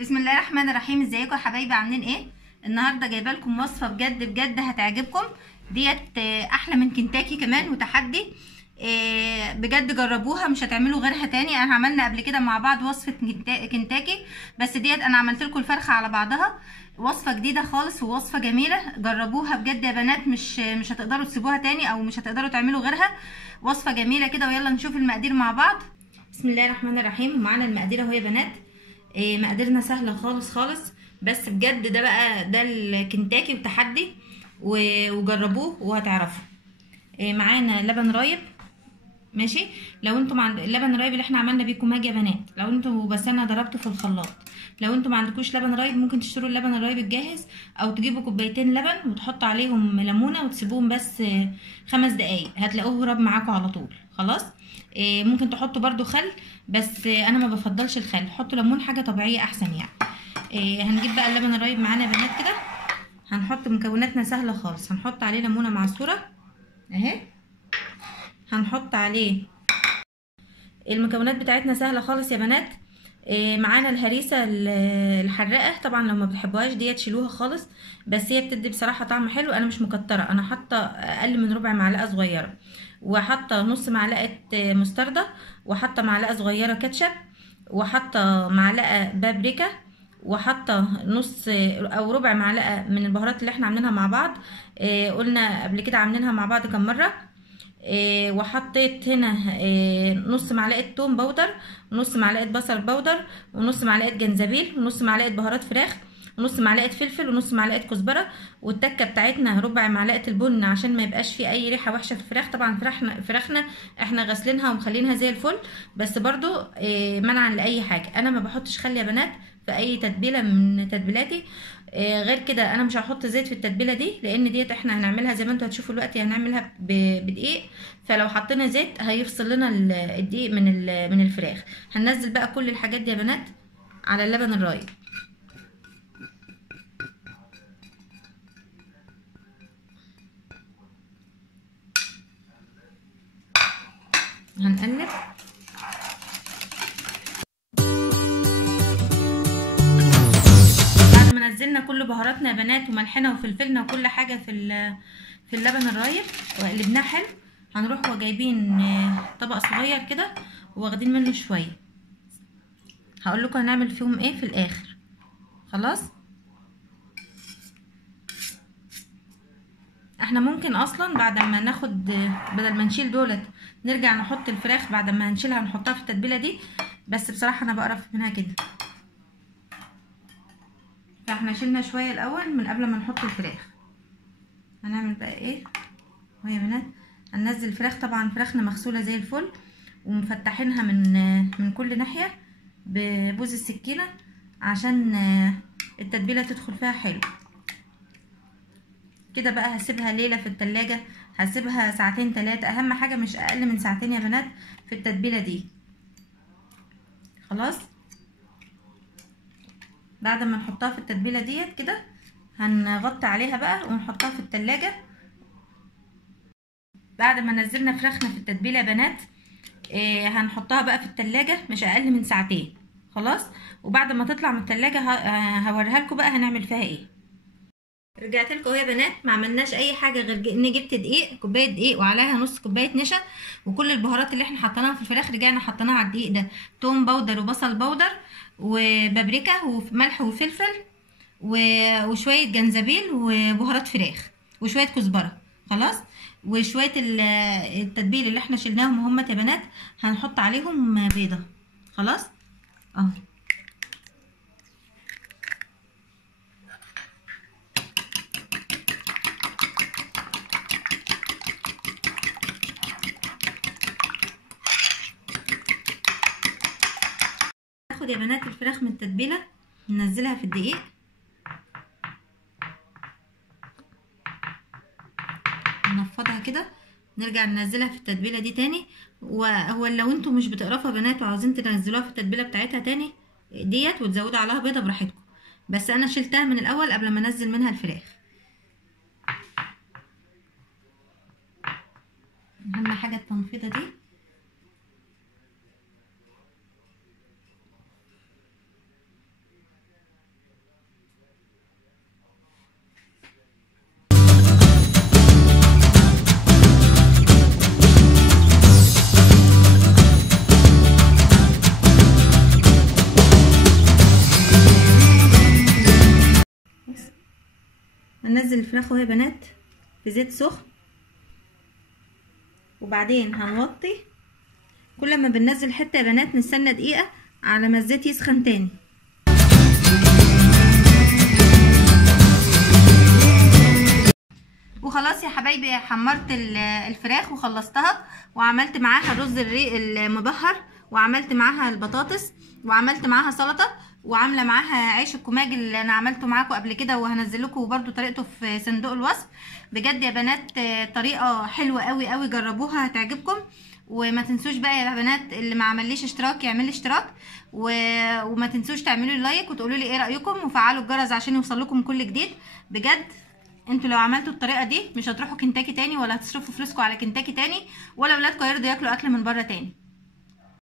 بسم الله الرحمن الرحيم. ازيكم يا حبايبي؟ عاملين ايه؟ النهارده جايبه لكم وصفه بجد بجد هتعجبكم. ديت احلى من كنتاكي كمان وتحدي. بجد جربوها، مش هتعملوا غيرها تاني. انا عملنا قبل كده مع بعض وصفه كنتاكي، بس ديت انا عملت لكم الفرخه على بعضها. وصفه جديده خالص ووصفه جميله، جربوها بجد يا بنات. مش هتقدروا تسيبوها تاني او مش هتقدروا تعملوا غيرها. وصفه جميله كده، ويلا نشوف المقادير مع بعض. بسم الله الرحمن الرحيم. معانا المقادير اهو يا بنات. مقاديرنا سهله خالص خالص، بس بجد ده الكنتاكي وتحدي، وجربوه وهتعرفوا. معانا لبن رايب. ماشي. لو انتم اللبن الرايب اللي احنا عملنا بيه كوماج يا بنات، لو انتم بس انا ضربته في الخلاط. لو انتم ما عندكوش لبن رايب ممكن تشتروا اللبن الرايب الجاهز، او تجيبوا كوبايتين لبن وتحطوا عليهم ليمونه وتسيبوهم بس 5 دقايق، هتلاقوه رب معاكم على طول. خلاص. ممكن تحطوا برده خل، بس انا ما بفضلش الخل، حطوا ليمون، حاجه طبيعيه احسن يعني. هنجيب بقى اللبن الرايب معانا يا بنات كده. هنحط مكوناتنا سهله خالص. هنحط عليه ليمونه معصوره اهي. هنحط عليه المكونات بتاعتنا سهله خالص يا بنات. معانا الهريسه الحراقه، طبعا لو ما بتحبوهاش ديت شيلوها خالص، بس هي بتدي بصراحه طعم حلو. انا مش مكتره، انا حاطه اقل من ربع معلقه صغيره، وحاطه نص معلقه مستردة، وحاطه معلقه صغيره كاتشب، وحاطه معلقه بابريكا، وحاطه نص او ربع معلقه من البهارات اللي احنا عاملينها مع بعض. قلنا قبل كده عاملينها مع بعض كم مره. وحطيت هنا نص معلقه توم باودر، ونص معلقه بصل باودر، ونص معلقه جنزبيل، ونص معلقه بهارات فراخ، ونص معلقه فلفل، ونص معلقه كزبره. والتكه بتاعتنا ربع معلقه البن عشان ما يبقاش فيه اي ريحه وحشه في الفراخ. طبعا فراخنا احنا غاسلينها ومخلينها زي الفل، بس برضو منعا لاي حاجه. انا ما بحطش خل يا بنات في اي تتبيله من تتبيلاتي. غير كده انا مش هحط زيت في التتبيله دي، لان ديت احنا هنعملها زي ما انتوا هتشوفوا دلوقتي، هنعملها بدقيق. فلو حطينا زيت هيفصل لنا الدقيق من الفراخ. هننزل بقى كل الحاجات دي يا بنات على اللبن الرايب. هنقلب. بعد ما نزلنا كل بهاراتنا يا بنات وملحنا وفلفلنا وكل حاجه في اللبن الرايب وقلبناه حلو، هنروح وجايبين طبق صغير كده واخدين منه شويه. هقول لكم هنعمل فيهم ايه في الاخر. خلاص. احنا ممكن اصلا بعد ما ناخد، بدل ما نشيل دولت، نرجع نحط الفراخ بعد ما هنشيلها نحطها في التتبيله دي، بس بصراحه انا بقرف منها كده. فاحنا شيلنا شويه الاول من قبل ما نحط الفراخ. هنعمل بقى ايه وهي بنات؟ هننزل الفراخ. طبعا فراخنا مغسوله زي الفل ومفتحينها من كل ناحيه ببوز السكينه عشان التتبيله تدخل فيها حلو كده. بقى هسيبها ليله في التلاجة، هسيبها ساعتين 3، اهم حاجه مش اقل من ساعتين يا بنات في التتبيله دي. خلاص. بعد ما نحطها في التتبيله ديت كده هنغطي عليها بقى ونحطها في التلاجة. بعد ما نزلنا فراخنا في التتبيله يا بنات هنحطها بقى في التلاجة مش اقل من ساعتين. خلاص. وبعد ما تطلع من التلاجة هوريها لكم بقى هنعمل فيها ايه. رجعت لكم يا بنات. ما عملناش اي حاجه غير ان جبت دقيق، كوبايه دقيق وعليها نص كوبايه نشا، وكل البهارات اللي احنا حطيناها في الفراخ رجعنا حطيناها على الدقيق ده. توم باودر وبصل باودر وبابريكا وملح وفلفل وشويه جنزبيل وبهارات فراخ وشويه كزبره. خلاص. وشويه التتبيل اللي احنا شلناهم هم يا بنات هنحط عليهم بيضه. خلاص اهو. ناخد يا بنات الفراخ من التتبيله ننزلها في الدقيق، ننفضها كده، نرجع ننزلها في التتبيله دي تاني. وهو لو انتوا مش بتقرفوا يا بنات وعاوزين تنزلوها في التتبيله بتاعتها تاني ديت وتزودوا عليها بيضه براحتكم، بس انا شلتها من الاول قبل ما انزل منها الفراخ. اهم حاجه التنفيضه دي. هننزل الفراخ وهي بنات في زيت سخن، وبعدين هنوطي. كل ما بننزل حته يا بنات نستنى دقيقه على ما الزيت يسخن تاني. وخلاص يا حبايبي حمرت الفراخ وخلصتها، وعملت معاها الرز المبهر، وعملت معاها البطاطس، وعملت معاها سلطه، وعامله معاها عيش الكماج اللي انا عملته معاكم قبل كده، وهنزل لكم برده طريقته في صندوق الوصف. بجد يا بنات طريقه حلوه قوي قوي، جربوها هتعجبكم. وما تنسوش بقى يا بنات اللي ما عمليش اشتراك يعمل لي اشتراك، وما تنسوش تعملوا لي لايك وتقولوا لي ايه رايكم، وفعلوا الجرس عشان يوصل لكم كل جديد. بجد انتوا لو عملتوا الطريقه دي مش هتروحوا كنتاكي تاني، ولا هتصرفوا فلوسكم على كنتاكي تاني، ولا ولادكم هيرضوا ياكلوا اكل من بره تاني.